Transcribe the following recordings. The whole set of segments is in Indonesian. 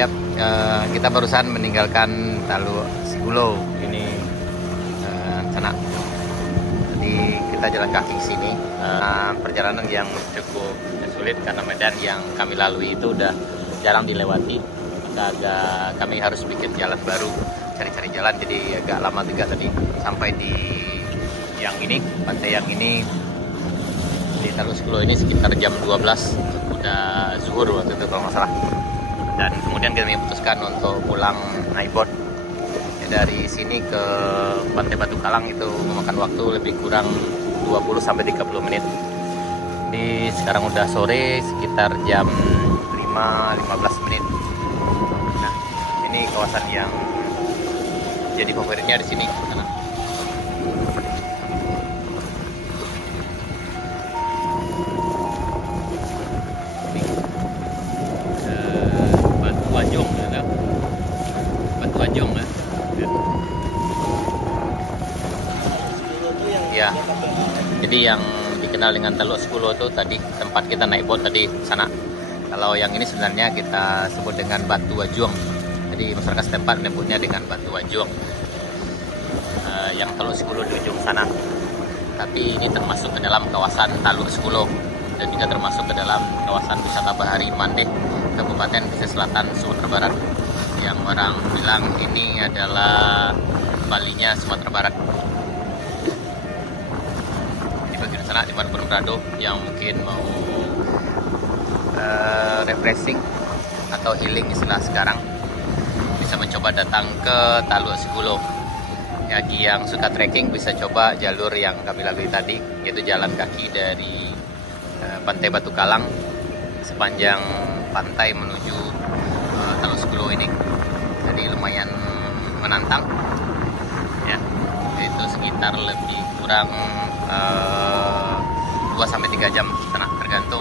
Yap, kita barusan meninggalkan Talu Sigulo ini sana. Jadi kita jalan kaki ke sini. Perjalanan yang cukup sulit karena medan yang kami lalui itu udah jarang dilewati. Maka kami harus bikin jalan baru, cari-cari jalan. Jadi agak lama juga tadi sampai di yang ini, pantai yang ini di Talu Sigulo ini sekitar jam 12 udah zuhur waktu itu kalau nggak salah. Dan kemudian kami memutuskan untuk pulang naik boat ya, dari sini ke Pantai Batu Kalang itu memakan waktu lebih kurang 20-30 menit. Di sekarang udah sore sekitar jam 5.15 menit. Nah, ini kawasan yang jadi favoritnya di sini. Ya, jadi yang dikenal dengan Talu Sigulo itu tadi tempat kita naik boat tadi sana. Kalau yang ini sebenarnya kita sebut dengan Batu Wajuang. Jadi masyarakat setempat menyebutnya dengan Batu Wajuang. Yang Talu Sigulo di ujung sana. Tapi ini termasuk ke dalam kawasan Talu Sigulo dan juga termasuk ke dalam kawasan wisata Bahari Mandeh, Kabupaten Pesisir Selatan, Sumatera Barat. Yang orang bilang ini adalah Balinya Sumatera Barat. Bagian sana di Manokwari Brado yang mungkin mau refreshing atau healing istilah sekarang bisa mencoba datang ke Talu Sigulo. Bagi yang suka trekking bisa coba jalur yang kami lalui tadi, yaitu jalan kaki dari Pantai Batu Kalang sepanjang pantai menuju Talu Sigulo ini. Jadi lumayan menantang ya, itu sekitar lebih kurang 2-3 jam tergantung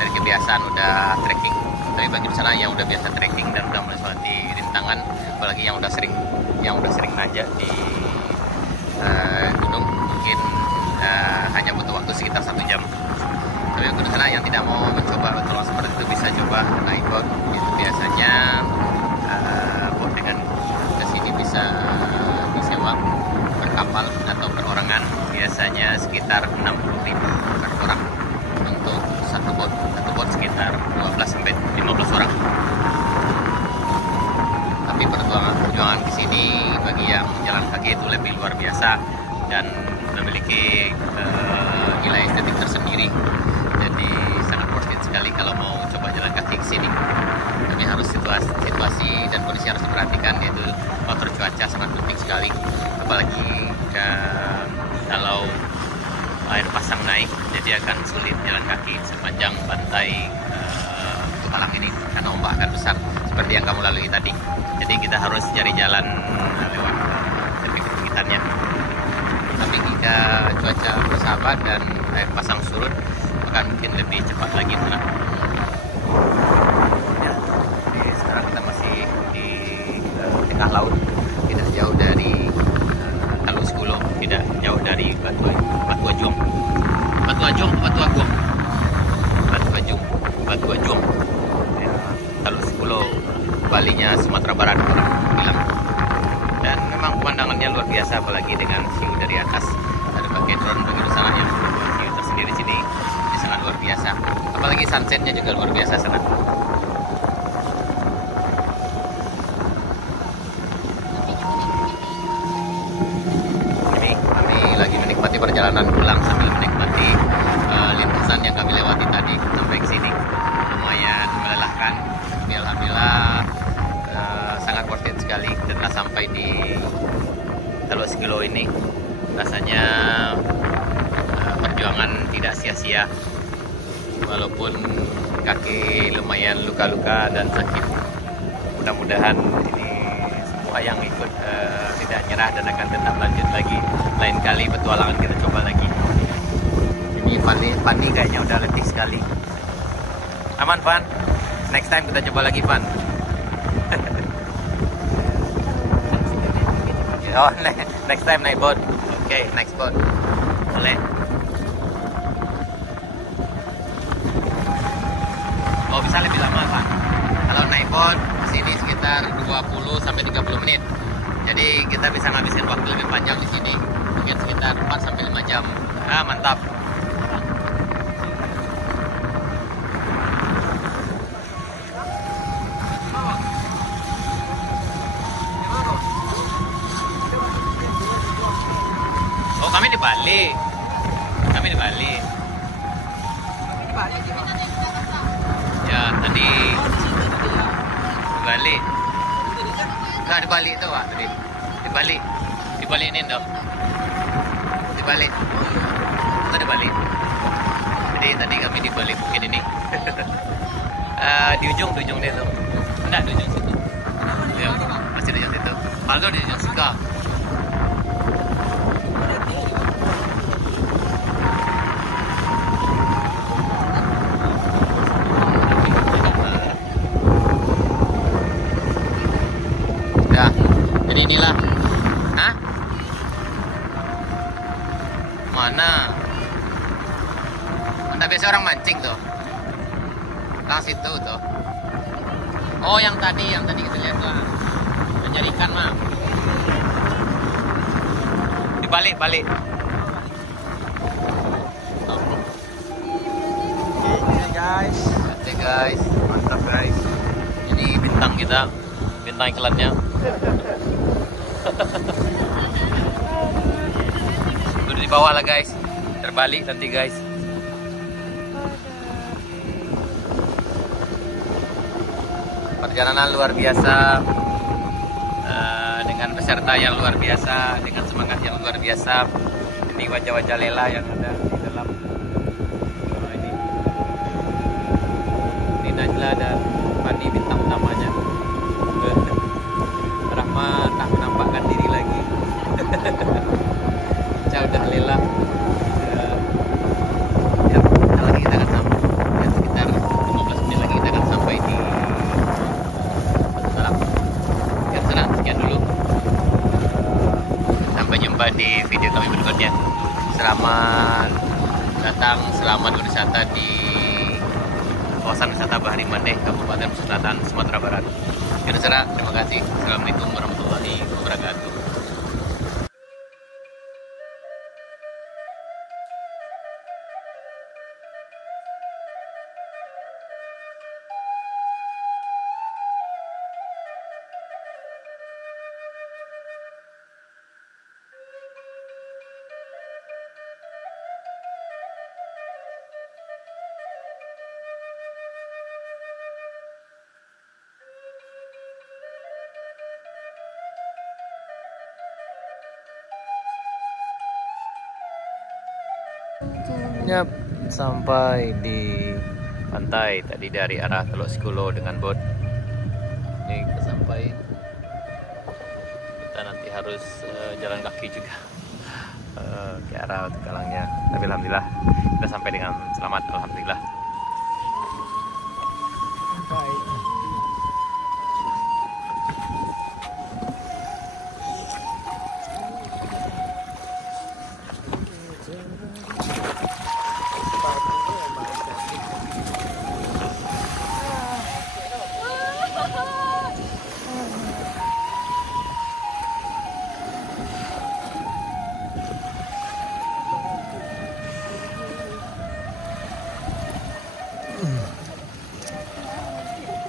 dari kebiasaan udah trekking. Tapi bagi sana yang udah biasa trekking dan udah melewati rintangan, apalagi yang udah sering nanjak di gunung, mungkin hanya butuh waktu sekitar 1 jam. Tapi bagi sana yang tidak mau mencoba tolong seperti itu bisa coba naik boat. Itu biasanya boat dengan kesini bisa disewa berkapal atau perorangan, biasanya sekitar 60.000 per orang untuk satu boat sekitar 12-15 orang. Tapi perjuangan di sini bagi yang jalan kaki itu lebih luar biasa dan memiliki nilai estetik tersendiri. Jadi sangat worth it sekali kalau mau coba jalan kaki ke sini. Tapi harus situasi dan kondisi harus diperhatikan, yaitu faktor cuaca sangat penting sekali. Apalagi kalau air pasang naik, jadi akan sulit jalan kaki sepanjang pantai Batu Kalang ini karena ombak akan besar seperti yang kamu lalui tadi. Jadi kita harus cari jalan lewat tepi ketinggiannya. Tapi jika cuaca bersahabat dan air pasang surut, akan mungkin lebih cepat lagi. Ya, jadi sekarang kita masih di tengah laut, tidak jauh dari Talu Sigulo, tidak jauh dari Batu Wajuang. Ya, Talu Sigulo, Balinya Sumatera Barat orang bilang. Dan memang pemandangannya luar biasa, apalagi dengan view dari atas. Ada pakai drone begitu sana yang view tersendiri sini, ini sangat luar biasa. Apalagi sunsetnya juga luar biasa sana. Lagi menikmati perjalanan pulang sambil menikmati lintasan yang kami lewati tadi sampai ke sini. Lumayan melelahkan, tapi alhamdulillah sangat worth it sekali. Setelah sampai di Talu Sigulo ini, rasanya perjuangan tidak sia-sia, walaupun kaki lumayan luka-luka dan sakit. Mudah-mudahan ini semua yang ikut tidak nyerah dan akan tetap lanjut lagi. Lain kali petualangan kita coba lagi. Ini Fanny kayaknya udah letih sekali. Aman Fan? Next time kita coba lagi Fan. Oh, next time naik boat. Oke, next boat. Boleh. Oh, bisa lebih lama Fan. Kalau naik boat sini sekitar 20 sampai 30 menit. Jadi kita bisa ngabisin waktu lebih panjang di sini, mungkin sekitar 4 sampai 5 jam. Ah, mantap. Oh, kami di Bali. Kami di Bali. Ya, tadi di Bali. Enggak, di Bali itu, Pak, tadi. Di Bali. Di Bali ini, dong. Di Bali. Itu di Bali. Jadi tadi kami di Bali mungkin ini. Di ujung dia tuh. Enggak, di ujung situ. Ya, masih di ujung situ. Kalau di ujung Suka. Jadi inilah. Hah? Mana? Anda biasa orang mancing tuh. Lang situ tuh. Oh, yang tadi kita lihat tuh. Mencari ikan mah. Dibalik. Oke guys, mantap guys. Ini bintang kita, bintang iklannya. Udah di bawah lah guys, terbalik nanti guys. Perjalanan luar biasa, dengan peserta yang luar biasa, dengan semangat yang luar biasa. Ini wajah-wajah Lela yang ada di dalam. Ini Najla dan Fani bintang utamanya. Rahma tak menampakkan diri lagi. Udah Lela. Ya, lagi kita akan sampai. Ya, sekitar 15 menit lagi kita akan sampai di Batu Salak. Sekian dulu. Sampai jumpa di video kami berikutnya. Selamat datang, selamat berwisata di kawasan wisata Bahari Mandeh, Kabupaten Selatan, Sumatera Barat. Terima kasih. Assalamualaikum warahmatullahi wabarakatuh. Yap, sampai di pantai tadi dari arah Teluk Sikulo dengan bot. Ini kita sampai. Kita nanti harus jalan kaki juga ke arah Tegalangnya. Tapi alhamdulillah kita sampai dengan selamat, alhamdulillah. Baik.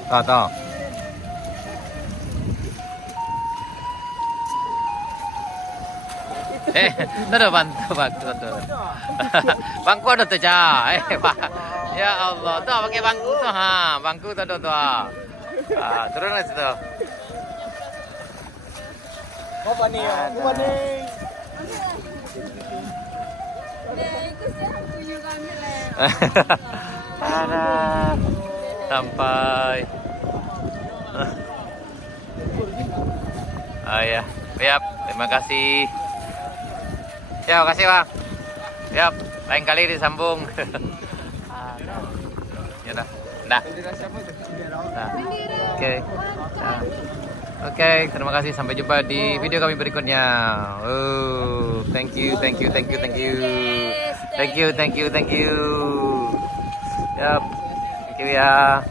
Tahu. Ada bangku tuh. Bangku ada tuh, Ca. Pak. Ya Allah, tuh pakai bangku tuh, ha. Bangku tuh. Turun ke situ. Apa nih ya? Apa nih? Ada. Sampai. Oh ya, siap. Terima kasih. Ya, makasih Bang. Siap. Lain kali disambung. Ya dah. Nah. Oke. Nah. Oke, terima kasih. Sampai jumpa di video kami berikutnya. Oh, thank you. Yap. Thank you ya.